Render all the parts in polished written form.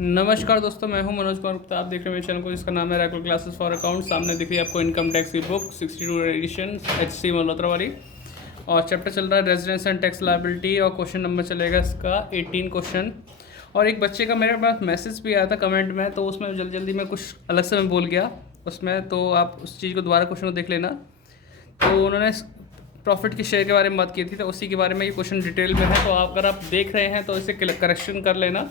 नमस्कार दोस्तों, मैं हूं मनोज कुमार गुप्ता। आप देख रहे हैं मेरे चैनल को जिसका नाम है रेगुलर क्लासेस फॉर अकाउंट। सामने दिख रही है आपको इनकम टैक्स की बुक 62 एडिशन HC मल्होत्रा वाली, और चैप्टर चल रहा है रेजिडेंस एंड टैक्स लायबिलिटी, और क्वेश्चन नंबर चलेगा इसका 18 क्वेश्चन। और एक बच्चे का मेरे पास मैसेज भी आया था कमेंट में, तो उसमें जल्दी जल्दी मैं कुछ अलग से मैं बोल गया उसमें, तो आप उस चीज़ को दोबारा क्वेश्चन को देख लेना। तो उन्होंने प्रॉफिट की शेयर के बारे में बात की थी, तो उसी के बारे में ये क्वेश्चन डिटेल में है। तो अगर आप देख रहे हैं तो इसे करेक्शन कर लेना,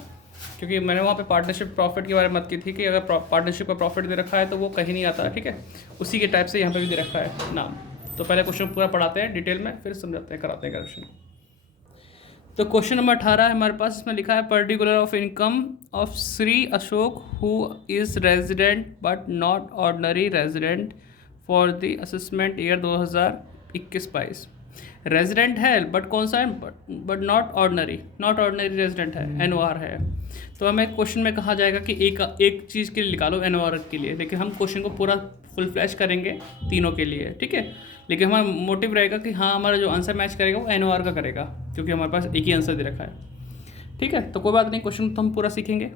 क्योंकि मैंने वहाँ पे पार्टनरशिप प्रॉफिट के बारे में बात की थी कि अगर पार्टनरशिप का प्रॉफिट दे रखा है तो वो कहीं नहीं आता, ठीक है। उसी के टाइप से यहाँ पे भी दे रखा है नाम। तो पहले क्वेश्चन पूरा पढ़ाते हैं डिटेल में, फिर समझाते हैं, कराते हैं करेक्शन। तो क्वेश्चन नंबर 18 है हमारे पास। इसमें लिखा है particular of income of Shri Ashok who is resident but not ordinary resident for the assessment year 2021-22। Resident है बट कौन सा है, बट नॉट ऑर्डनरी रेजिडेंट है, NOR है। तो हमें क्वेश्चन में कहा जाएगा कि एक चीज़ के लिए निकालो NOR के लिए, लेकिन हम क्वेश्चन को पूरा फुल फ्लैश करेंगे तीनों के लिए, ठीक है। लेकिन हमारा मोटिव रहेगा कि हाँ, हमारा जो आंसर मैच करेगा वो NOR का करेगा, क्योंकि हमारे पास एक ही आंसर दे रखा है, ठीक है। तो कोई बात नहीं, क्वेश्चन तो हम पूरा सीखेंगे।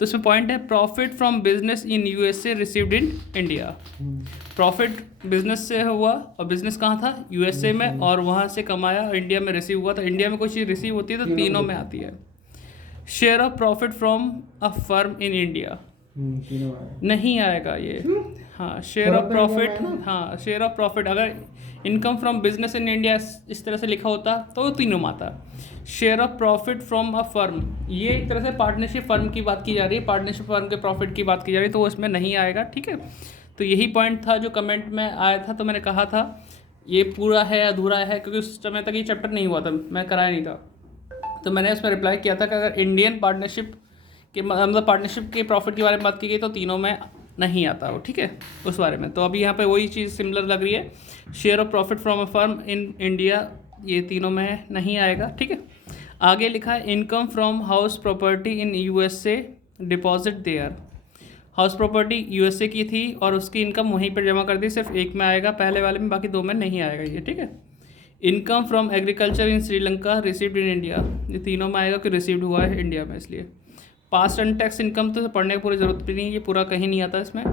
तो इसमें पॉइंट है profit from business in USA received in India. Profit business से हुआ, और बिजनेस कहाँ था, USA में, और वहाँ से कमाया और इंडिया में रिसीव हुआ। तो इंडिया में कोई चीज़ रिसीव होती है तो तीनों में आती है। Share of profit from a firm in India नहीं आएगा ये। हाँ, शेयर ऑफ प्रॉफिट, हाँ शेयर ऑफ प्रॉफिट अगर income from business in India इस तरह से लिखा होता तो वो तीनों में आता। Share of profit from a firm, ये एक तरह से पार्टनरशिप फर्म की बात की जा रही है, पार्टनरशिप फर्म के प्रॉफिट की बात की जा रही है, तो वो इसमें नहीं आएगा, ठीक है। तो यही पॉइंट था जो कमेंट में आया था। तो मैंने कहा था ये पूरा है अधूरा है, क्योंकि उस समय तक ये चैप्टर नहीं हुआ था, मैं कराया नहीं था। तो मैंने उसमें रिप्लाई किया था कि अगर इंडियन पार्टनरशिप के मतलब पार्टनरशिप के प्रॉफिट के बारे में बात की गई तो तीनों में नहीं आता वो, ठीक है, उस बारे में। तो अभी यहाँ पे वही चीज़ सिमिलर लग रही है। Share of profit from a firm in India, ये तीनों में नहीं आएगा, ठीक है। आगे लिखा है income from house property in USA deposit there. House property USA की थी और उसकी इनकम वहीं पर जमा कर दी, सिर्फ एक में आएगा पहले वाले में, बाकी दो में नहीं आएगा ये, ठीक है। Income from agriculture in Sri Lanka received in India, ये तीनों में आएगा कि रिसीव्ड हुआ है इंडिया में, इसलिए। पास्ट अनटैक्स इनकम तो पढ़ने की पूरी ज़रूरत भी नहीं है, ये पूरा कहीं नहीं आता इसमें।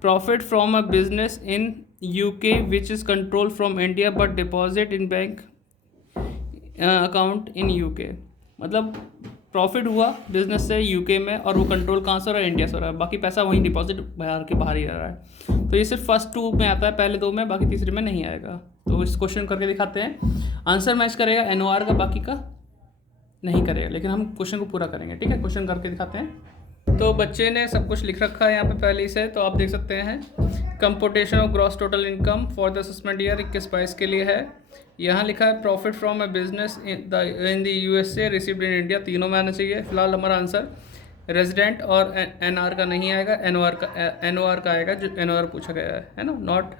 Profit from a business in UK which is control from India but deposit in bank account in UK, मतलब प्रॉफिट हुआ बिजनेस से UK में, और वो कंट्रोल कहाँ से हो रहा है, इंडिया से हो रहा है, बाकी पैसा वहीं डिपॉजिट बाहर ही रह रहा है। तो ये सिर्फ फर्स्ट टू में आता है, पहले दो में, बाकी तीसरे में नहीं आएगा। तो इस क्वेश्चन करके दिखाते हैं। आंसर मैच करेगा NOR का, बाकी का नहीं करेगा, लेकिन हम क्वेश्चन को पूरा करेंगे, ठीक है। क्वेश्चन करके दिखाते हैं। तो बच्चे ने सब कुछ लिख रखा है यहाँ पे पहले से, तो आप देख सकते हैं computation of gross total income for the assessment year 21-22 के लिए है। यहाँ लिखा है profit from a business in the USA received in India, तीनों में आना चाहिए। फिलहाल हमारा आंसर रेजिडेंट और NR का नहीं आएगा, NOR का आएगा, जो NOR पूछा गया है ना, नॉट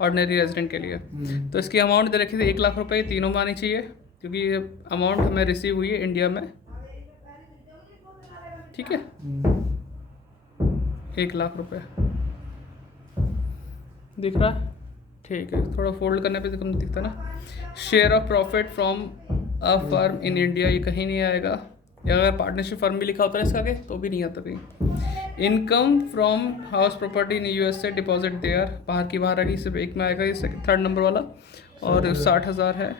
ऑर्डिनरी रेजिडेंट के लिए। तो इसकी अमाउंट दे रखी थी 1 लाख रुपये, तीनों में आनी चाहिए, क्योंकि ये अमाउंट हमें रिसीव हुई है इंडिया में, ठीक है। 1 लाख रुपये दिख रहा है, ठीक है। थोड़ा फोल्ड करने पे तो कम दिखता ना। Share of profit from a firm in India, ये कहीं नहीं आएगा, या अगर पार्टनरशिप फर्म भी लिखा होता है इसका आगे तो भी नहीं आता कहीं। Income from house property in USA deposit there, बाहर की बाहर आएगी, सिर्फ एक में आएगा, ये थर्ड नंबर वाला, और 60,000 है,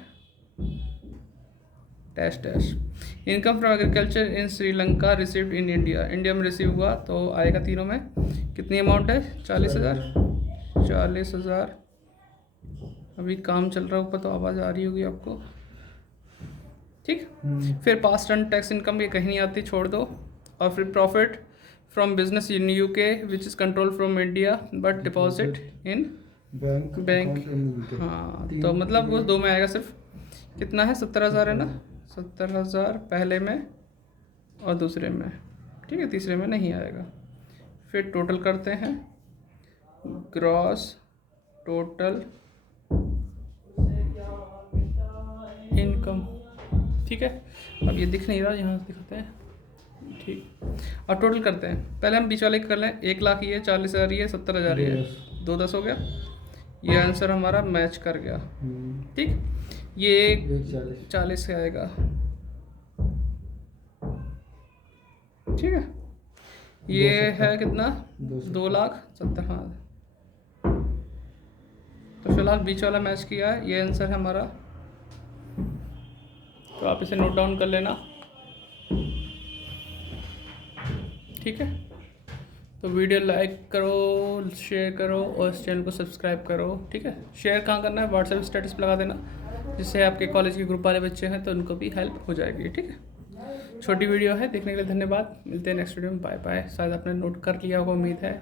dash dash. Income from agriculture in Sri Lanka received in India, India में रिसीव हुआ तो आएगा तीनों में। कितनी अमाउंट है, 40,000। अभी काम चल रहा है ऊपर, तो आवाज़ आ रही होगी आपको, ठीक। फिर पास्ट एंड टैक्स इनकम, ये कहीं नहीं आती, छोड़ दो। और फिर profit from business in UK which is control from India but deposit in bank, हाँ। तो मतलब वो दो में आएगा सिर्फ। कितना है, 70,000 है ना, 70,000 पहले में और दूसरे में, ठीक है, तीसरे में नहीं आएगा। फिर टोटल करते हैं, ग्रॉस टोटल इनकम, ठीक है। अब ये दिख नहीं रहा, यहाँ दिखाते हैं, ठीक। और टोटल करते हैं, पहले हम बीच वाले कर लें। 1 लाख ये, 40,000 ये, 70,000 ये, 2 10 हो गया, ये आंसर हमारा मैच कर गया, ठीक। ये 40 से आएगा, ठीक है, ये है कितना 2,70,000। तो फिलहाल बीच वाला मैच किया है, ये आंसर है हमारा। तो आप इसे नोट डाउन कर लेना, ठीक है। तो वीडियो लाइक करो, शेयर करो और इस चैनल को सब्सक्राइब करो, ठीक है। शेयर कहाँ करना है, व्हाट्सएप स्टेटस पर लगा देना, जिससे आपके कॉलेज के ग्रुप वाले बच्चे हैं तो उनको भी हेल्प हो जाएगी, ठीक है। छोटी वीडियो है, देखने के लिए धन्यवाद। मिलते हैं नेक्स्ट वीडियो में, बाय बाय। शायद आपने नोट कर लिया होगा, उम्मीद है।